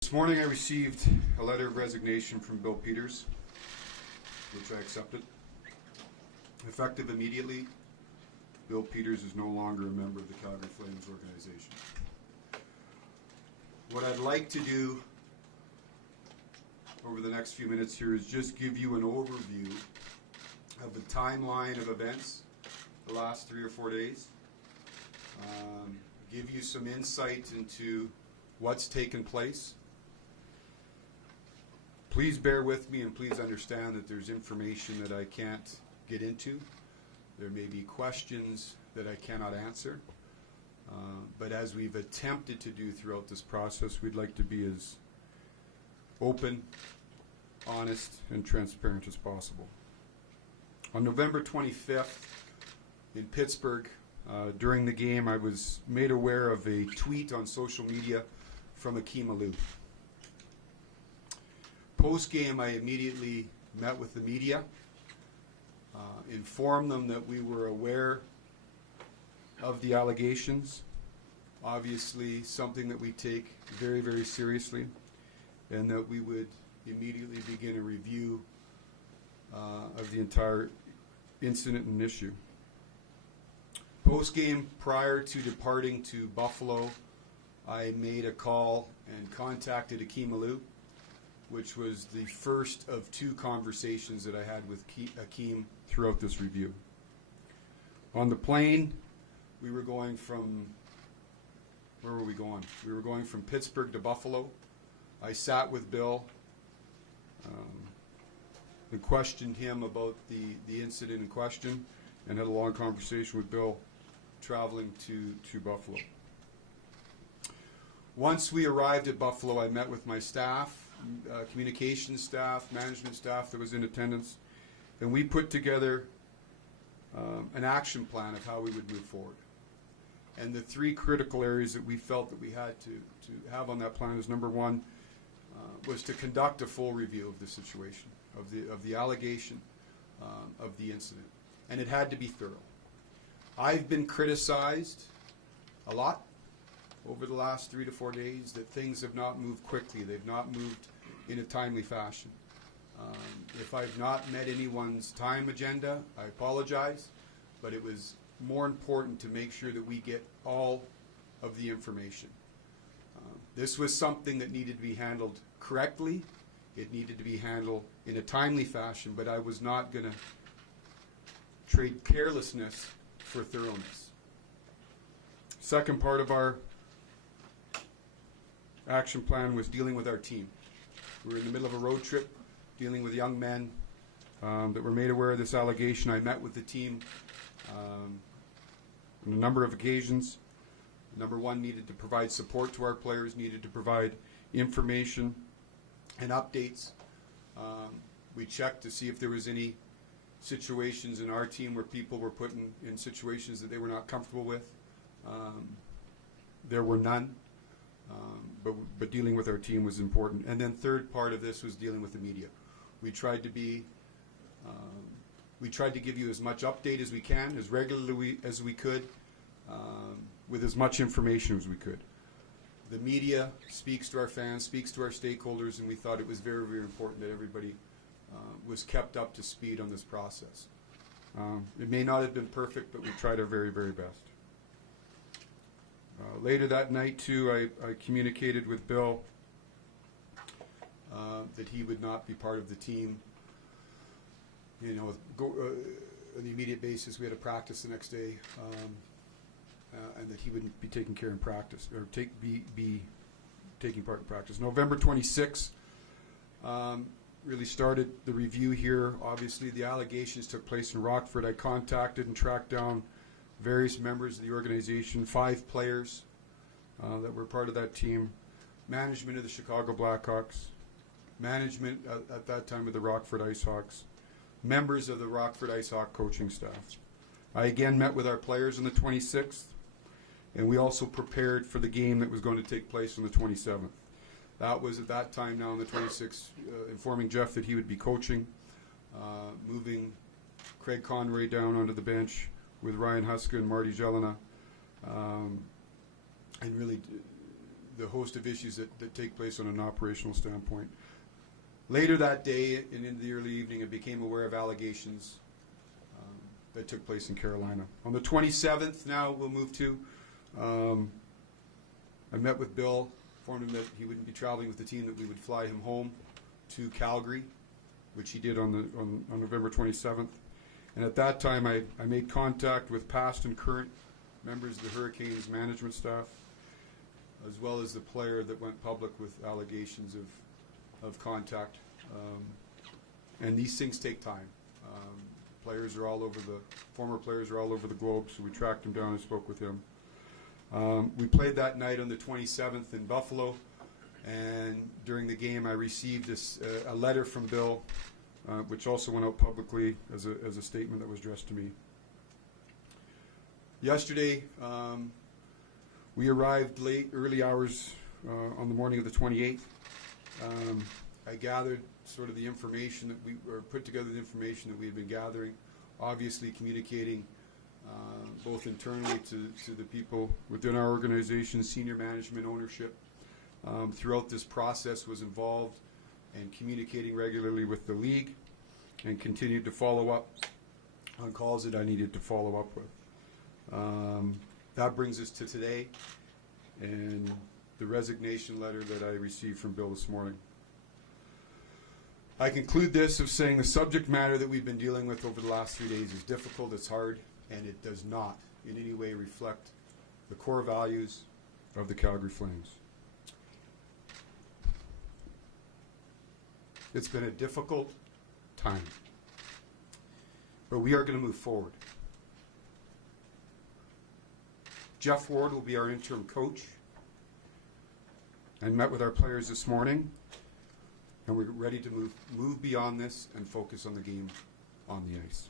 This morning I received a letter of resignation from Bill Peters, which I accepted. Effective immediately, Bill Peters is no longer a member of the Calgary Flames organization. What I'd like to do over the next few minutes here is just give you an overview of the timeline of events the last 3 or 4 days, give you some insight into what's taken place. Please bear with me and please understand that there's information that I can't get into. There may be questions that I cannot answer. But as we've attempted to do throughout this process, we'd like to be as open, honest, and transparent as possible. On November 25th in Pittsburgh, during the game, I was made aware of a tweet on social media from Akeem Alou. Post-game, I immediately met with the media, informed them that we were aware of the allegations, obviously something that we take very, very seriously, and that we would immediately begin a review of the entire incident and issue. Post-game, prior to departing to Buffalo, I made a call and contacted Akeem Alou, which was the first of 2 conversations that I had with Akeem throughout this review. On the plane, we were going from, where were we going? We were going from Pittsburgh to Buffalo. I sat with Bill and questioned him about the incident in question and had a long conversation with Bill traveling to Buffalo. Once we arrived at Buffalo, I met with my staff, communications staff, management staff that was in attendance, and we put together an action plan of how we would move forward. And the 3 critical areas that we felt that we had to have on that plan is, number 1, was to conduct a full review of the situation, of the allegation, of the incident. And it had to be thorough. I've been criticized a lot over the last 3 to 4 days that things have not moved quickly. They've not moved in a timely fashion. If I've not met anyone's time agenda, I apologize, but it was more important to make sure that we get all of the information. This was something that needed to be handled correctly. It needed to be handled in a timely fashion, but I was not going to trade carelessness for thoroughness. Second part of our action plan was dealing with our team. We were in the middle of a road trip dealing with young men that were made aware of this allegation. I met with the team on a number of occasions. Number 1, needed to provide support to our players, needed to provide information and updates. We checked to see if there was any situations in our team where people were put in situations that they were not comfortable with. There were none. But dealing with our team was important. And then third part of this was dealing with the media. We tried to give you as much update as we can, as regularly as we could, with as much information as we could. The media speaks to our fans, speaks to our stakeholders, and we thought it was very, very important that everybody was kept up to speed on this process. It may not have been perfect, but we tried our very, very best. Later that night, too, I communicated with Bill that he would not be part of the team. You know, on the immediate basis, we had a practice the next day, and that he wouldn't be taking care in practice, or be taking part in practice. November 26th really started the review here. Obviously, the allegations took place in Rockford. I contacted and tracked down various members of the organization, 5 players that were part of that team, management of the Chicago Blackhawks, management at that time of the Rockford IceHawks, members of the Rockford IceHawk coaching staff. I again met with our players on the 26th, and we also prepared for the game that was going to take place on the 27th. That was at that time now on the 26th, informing Jeff that he would be coaching, moving Craig Conroy down onto the bench with Ryan Huska and Marty Jelena, and really the host of issues that take place on an operational standpoint. Later that day and into the early evening, I became aware of allegations that took place in Carolina. On the 27th, now we'll move to, I met with Bill, informed him that he wouldn't be traveling with the team, that we would fly him home to Calgary, which he did on November 27th. And at that time, I made contact with past and current members of the Hurricanes management staff, as well as the player that went public with allegations of contact. And these things take time. Players are all over former players are all over the globe, so we tracked him down and spoke with him. We played that night on the 27th in Buffalo, and during the game I received a letter from Bill, which also went out publicly as a statement that was addressed to me. Yesterday, we arrived early hours on the morning of the 28th. I gathered sort of the information put together the information that we had been gathering, obviously communicating both internally to the people within our organization, senior management, ownership. Throughout this process was involved and communicating regularly with the league, and continued to follow up on calls that I needed to follow up with. That brings us to today and the resignation letter that I received from Bill this morning. I conclude this of saying the subject matter that we've been dealing with over the last 3 days is difficult, it's hard, and it does not in any way reflect the core values of the Calgary Flames. It's been a difficult time, but we are going to move forward. Jeff Ward will be our interim coach. I met with our players this morning, and we're ready to move beyond this and focus on the game on the ice.